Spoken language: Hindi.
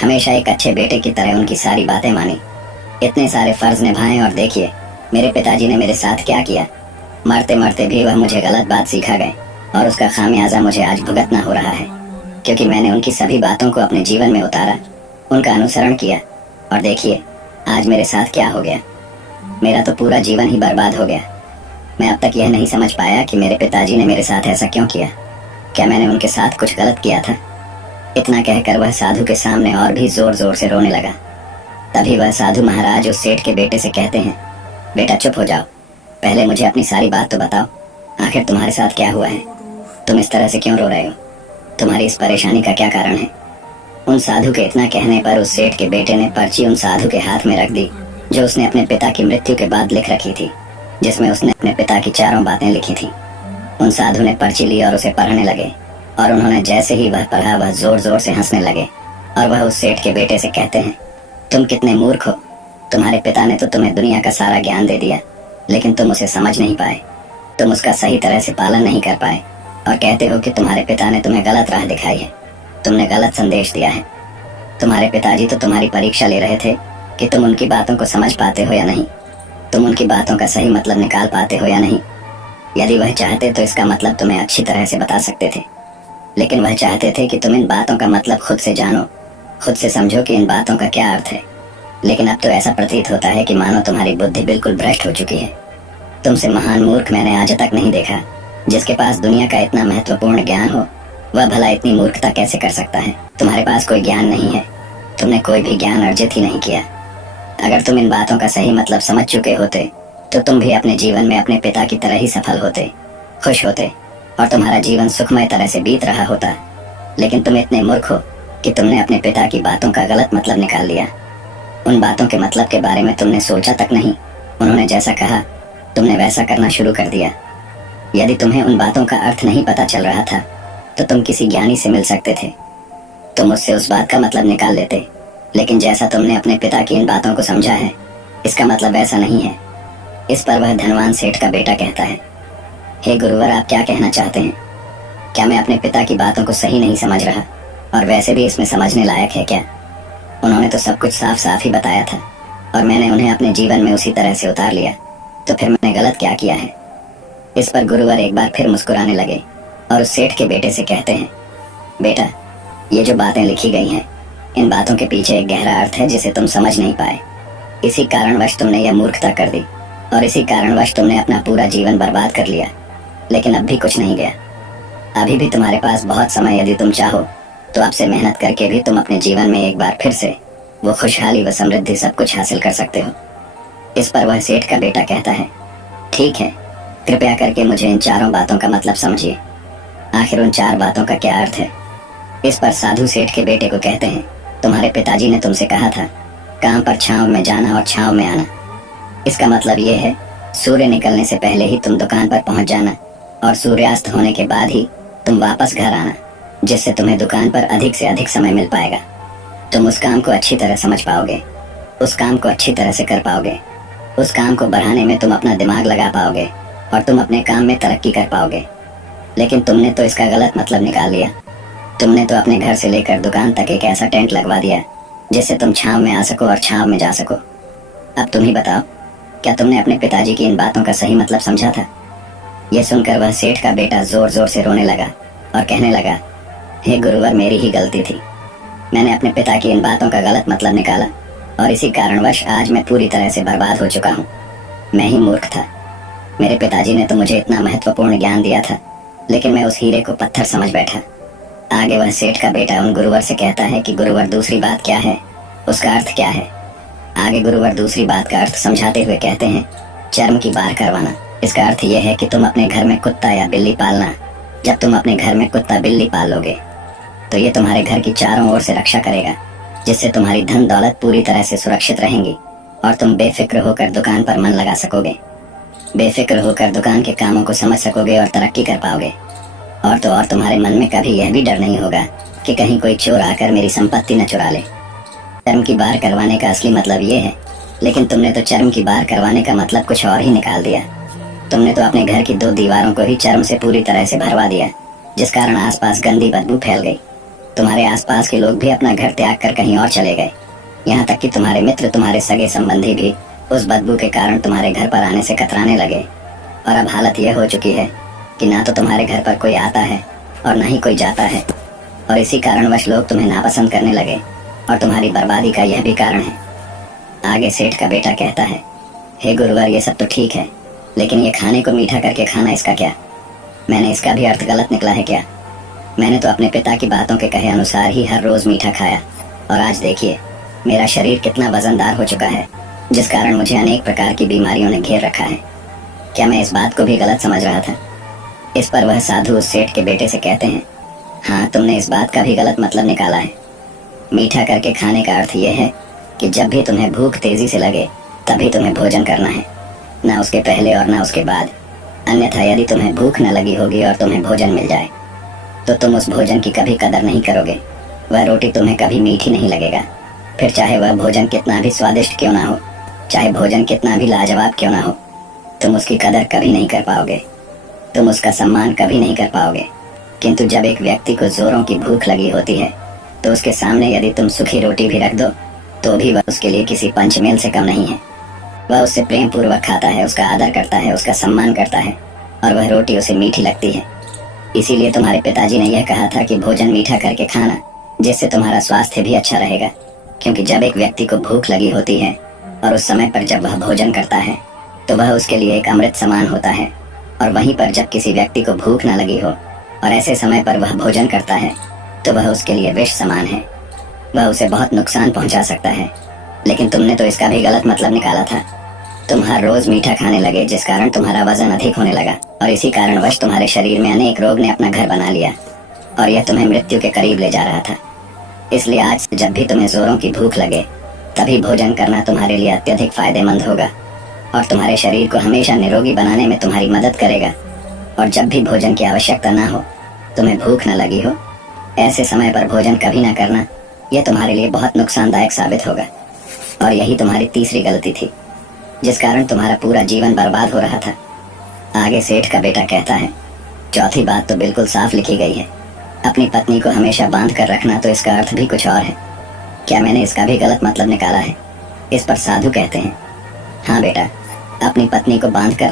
हमेशा एक अच्छे बेटे की तरह उनकी सारी बातें मानी, इतने सारे फर्ज निभाए, और देखिए मेरे पिताजी ने मेरे साथ क्या किया। मरते मरते भी वह मुझे गलत बात सिखा गए, और उसका खामियाजा मुझे आज भुगतना हो रहा है, क्योंकि मैंने उनकी सभी बातों को अपने जीवन में उतारा, उनका अनुसरण किया, और देखिए आज मेरे साथ क्या हो गया। मेरा तो पूरा जीवन ही बर्बाद हो गया। मैं अब तक यह नहीं समझ पाया कि मेरे पिताजी ने मेरे साथ ऐसा क्यों किया। क्या मैंने उनके साथ कुछ गलत किया था? इतना कहकर वह साधु के सामने और भी जोर जोर से रोने लगा। तभी वह साधु महाराज उस सेठ के बेटे से कहते हैं, बेटा चुप हो जाओ, पहले मुझे अपनी सारी बात तो बताओ। आखिर तुम्हारे साथ क्या हुआ है? तुम इस तरह से क्यों रो रहे हो? तुम्हारी इस परेशानी का क्या कारण है? उन साधु के इतना कहने पर उस सेठ के बेटे ने पर्ची उन साधु के हाथ में रख दी, जो उसने अपने पिता की मृत्यु के बाद लिख रखी थी, जिसमें उसने अपने पिता की चारों बातें लिखी थी। उन साधु ने पर्ची ली और उसे पढ़ने लगे, और उन्होंने जैसे ही वह पढ़ा वह जोर जोर से हंसने लगे, और वह उस सेठ के बेटे से कहते हैं, तुम कितने मूर्ख हो। तुम्हारे पिता ने तो तुम्हें दुनिया का सारा ज्ञान दे दिया, लेकिन तुम उसे समझ नहीं पाए, तुम उसका सही तरह से पालन नहीं कर पाए, और कहते हो कि तुम्हारे पिता ने तुम्हें गलत राह दिखाई है, तुमने गलत संदेश दिया है। तुम्हारे पिताजी तो तुम्हारी परीक्षा ले रहे थे कि तुम उनकी बातों को समझ पाते हो या नहीं, तुम उनकी बातों का सही मतलब निकाल पाते हो या नहीं। यदि वह चाहते तो इसका मतलब तुम्हें अच्छी तरह से बता सकते थे, लेकिन वह चाहते थे कि तुम इन बातों का मतलब खुद से जानो, खुद से समझो कि इन बातों का क्या अर्थ है। लेकिन अब तो ऐसा प्रतीत होता है कि मानो तुम्हारी बुद्धि बिल्कुल भ्रष्ट हो चुकी है। तुमसे महान मूर्ख मैंने आज तक नहीं देखा। जिसके पास दुनिया का इतना महत्वपूर्ण ज्ञान हो, वह भला इतनी मूर्खता कैसे कर सकता है? तुम्हारे पास कोई ज्ञान नहीं है, तुमने कोई भी ज्ञान अर्जित ही नहीं किया। अगर तुम इन बातों का सही मतलब समझ चुके होते तो तुम भी अपने जीवन में अपने पिता की तरह ही सफल होते, खुश होते, और तुम्हारा जीवन सुखमय तरह से बीत रहा होता। लेकिन तुम इतने मूर्ख हो कि तुमने अपने पिता की बातों का गलत मतलब निकाल लिया। उन बातों के मतलब के बारे में तुमने सोचा तक नहीं। उन्होंने जैसा कहा तुमने वैसा करना शुरू कर दिया। यदि तुम्हें उन बातों का अर्थ नहीं पता चल रहा था तो तुम किसी ज्ञानी से मिल सकते थे, तुम उससे उस बात का मतलब निकाल लेते। लेकिन जैसा तुमने अपने पिता की इन बातों को समझा है, इसका मतलब ऐसा नहीं है। इस पर वह धनवान सेठ का बेटा कहता है, हे गुरुवर, आप क्या कहना चाहते हैं? क्या मैं अपने पिता की बातों को सही नहीं समझ रहा? और वैसे भी इसमें समझने लायक है क्या? उन्होंने तो सब कुछ साफ साफ ही बताया था, और मैंने उन्हें अपने जीवन में उसी तरह से उतार लिया, तो फिर मैंने गलत क्या किया है? इस पर गुरुवर एक बार फिर मुस्कुराने लगे और उस सेठ के बेटे से कहते हैं, बेटा, ये जो बातें लिखी गई हैं, इन बातों के पीछे एक गहरा अर्थ है जिसे तुम समझ नहीं पाए। इसी कारणवश तुमने यह मूर्खता कर दी, और इसी कारणवश तुमने अपना पूरा जीवन बर्बाद कर लिया। लेकिन अब भी कुछ नहीं गया। अभी भी तुम्हारे पास बहुत समय, यदि तुम चाहो तो अब से मेहनत करके भी तुम अपने जीवन में एक बार फिर से वो खुशहाली व समृद्धि सब कुछ हासिल कर सकते हो। इस पर वह सेठ का बेटा कहता है, ठीक है, कृपया करके मुझे इन चारों बातों का मतलब समझिए। आखिर उन चार बातों का क्या अर्थ है? इस पर साधु सेठ के बेटे को कहते हैं, तुम्हारे पिताजी ने तुमसे कहा था, काम पर छांव में जाना और छांव में आना। इसका मतलब ये है, सूर्य निकलने से पहले ही तुम दुकान पर पहुंच जाना, और सूर्यास्त होने के बाद ही तुम वापस घर आना, जिससे तुम्हें दुकान पर अधिक से अधिक समय मिल पाएगा। तुम उस काम को अच्छी तरह समझ पाओगे, उस काम को अच्छी तरह से कर पाओगे, उस काम को बढ़ाने में तुम अपना दिमाग लगा पाओगे, और तुम अपने काम में तरक्की कर पाओगे। लेकिन तुमने तो इसका गलत मतलब निकाल लिया। तुमने तो अपने घर से लेकर दुकान तक एक ऐसा टेंट लगवा दिया जिससे तुम छांव में आ सको और छांव में जा सको। अब तुम ही बताओ, क्या तुमने अपने पिताजी की इन बातों का सही मतलब समझा था? यह सुनकर वह सेठ का बेटा जोर जोर से रोने लगा और कहने लगा, हे गुरुवर, मेरी ही गलती थी। मैंने अपने पिता की इन बातों का गलत मतलब निकाला, और इसी कारणवश आज मैं पूरी तरह से बर्बाद हो चुका हूँ। मैं ही मूर्ख था। मेरे पिताजी ने तो मुझे इतना महत्वपूर्ण ज्ञान दिया था, लेकिन मैं उस हीरे को पत्थर समझ बैठा। आगे वह सेठ का बेटा उन गुरुवर से कहता है कि गुरुवर, दूसरी बात क्या है, उसका अर्थ क्या है? आगे गुरुवर दूसरी बात का अर्थ समझाते हुए कहते हैं, चर्म की बार करवाना। इसका अर्थ यह है कि तुम अपने घर में कुत्ता या बिल्ली पालना। जब तुम अपने घर में कुत्ता बिल्ली पाल लोगे तो ये तुम्हारे घर की चारों ओर से रक्षा करेगा, जिससे तुम्हारी धन दौलत पूरी तरह से सुरक्षित रहेंगी, और तुम बेफिक्र होकर दुकान पर मन लगा सकोगे, बेफिक्र होकर दुकान के कामों को समझ सकोगे और तरक्की कर पाओगे। और तो और तुम्हारे मन में कभी यह भी डर नहीं होगा कि कहीं कोई चोर आकर मेरी संपत्ति न चुरा ले। चर्म की बार करवाने का असली मतलब ये है, लेकिन तुमने तो चर्म की बार करवाने का मतलब कुछ और ही निकाल दिया। तुमने तो अपने घर की दो दीवारों को ही चर्म से पूरी तरह से भरवा दिया, जिस कारण आसपास गंदी बदबू फैल गई। तुम्हारे आसपास के लोग भी अपना घर त्याग कर कहीं और चले गए। यहाँ तक कि तुम्हारे मित्र, तुम्हारे सगे संबंधी भी उस बदबू के कारण तुम्हारे घर पर आने से कतराने लगे। और अब हालत यह हो चुकी है कि ना तो तुम्हारे घर पर कोई आता है और ना ही कोई जाता है। और इसी कारणवश लोग तुम्हें नापसंद करने लगे और तुम्हारी बर्बादी का यह भी कारण है। आगे सेठ का बेटा कहता है, हे गुरुवर, ये सब तो ठीक है, लेकिन ये खाने को मीठा करके खाना, इसका क्या? मैंने इसका भी अर्थ गलत निकला है क्या? मैंने तो अपने पिता की बातों के कहे अनुसार ही हर रोज मीठा खाया, और आज देखिए मेरा शरीर कितना वजनदार हो चुका है, जिस कारण मुझे अनेक प्रकार की बीमारियों ने घेर रखा है। क्या मैं इस बात को भी गलत समझ रहा था? इस पर वह साधु उस सेठ के बेटे से कहते हैं, हाँ, तुमने इस बात का भी गलत मतलब निकाला है। मीठा करके खाने का अर्थ यह है कि जब भी तुम्हें भूख तेजी से लगे तभी तुम्हें भोजन करना है, ना उसके पहले और ना उसके बाद। अन्यथा यदि तुम्हें भूख न लगी होगी और तुम्हें भोजन मिल जाए तो तुम उस भोजन की कभी कदर नहीं करोगे। वह रोटी तुम्हें कभी मीठी नहीं लगेगा, फिर चाहे वह भोजन कितना भी स्वादिष्ट क्यों ना हो, चाहे भोजन कितना भी लाजवाब क्यों ना हो, तुम उसकी कदर कभी नहीं कर पाओगे, तुम उसका सम्मान कभी नहीं कर पाओगे। किंतु जब एक व्यक्ति को जोरों की भूख लगी होती है तो उसके सामने यदि तुम सूखी रोटी भी रख दो तो भी वह उसके लिए किसी पंचमेल से कम नहीं है। वह उससे प्रेम पूर्वक खाता है, उसका आदर करता है, उसका सम्मान करता है, और वह रोटी उसे मीठी लगती है। इसीलिए तुम्हारे पिताजी ने यह कहा था कि भोजन मीठा करके खाना, जिससे तुम्हारा स्वास्थ्य भी अच्छा रहेगा। क्योंकि जब एक व्यक्ति को भूख लगी होती है और उस समय पर जब वह भोजन करता है तो वह उसके लिए एक अमृत समान होता है, और वहीं पर जब किसी व्यक्ति को भूख न लगी हो और ऐसे समय पर वह भोजन करता है तो वह उसके लिए विष समान है, वह उसे बहुत नुकसान पहुंचा सकता है। लेकिन तुमने तो इसका भी गलत मतलब निकाला था। तुम हर रोज मीठा खाने लगे, जिस कारण तुम्हारा वजन अधिक होने लगा, और इसी कारणवश तुम्हारे शरीर में अनेक रोग ने अपना घर बना लिया और यह तुम्हें मृत्यु के करीब ले जा रहा था। इसलिए आज से जब भी तुम्हें जोरों की भूख लगे तभी भोजन करना तुम्हारे लिए अत्यधिक फायदेमंद होगा और तुम्हारे शरीर को हमेशा निरोगी बनाने में तुम्हारी मदद करेगा। और जब भी भोजन की आवश्यकता ना हो, तुम्हें भूख न लगी हो, ऐसे समय पर भोजन कभी ना करना, यह तुम्हारे लिए बहुत नुकसानदायक साबित होगा। और यही तुम्हारी तीसरी गलती थी, जिस कारण तुम्हारा पूरा जीवन बर्बाद हो रहा था। आगे सेठ का बेटा कहता है, चौथी बात तो बिल्कुल साफ लिखी गई है, अपनी पत्नी को हमेशा बांध कर रखना, तो इसका अर्थ भी कुछ और है। क्या मैंने इसका भी गलत मतलब निकाला है? इस पर साधु कहते हैं, हाँ बेटा, अपनी पत्नी को बांध कर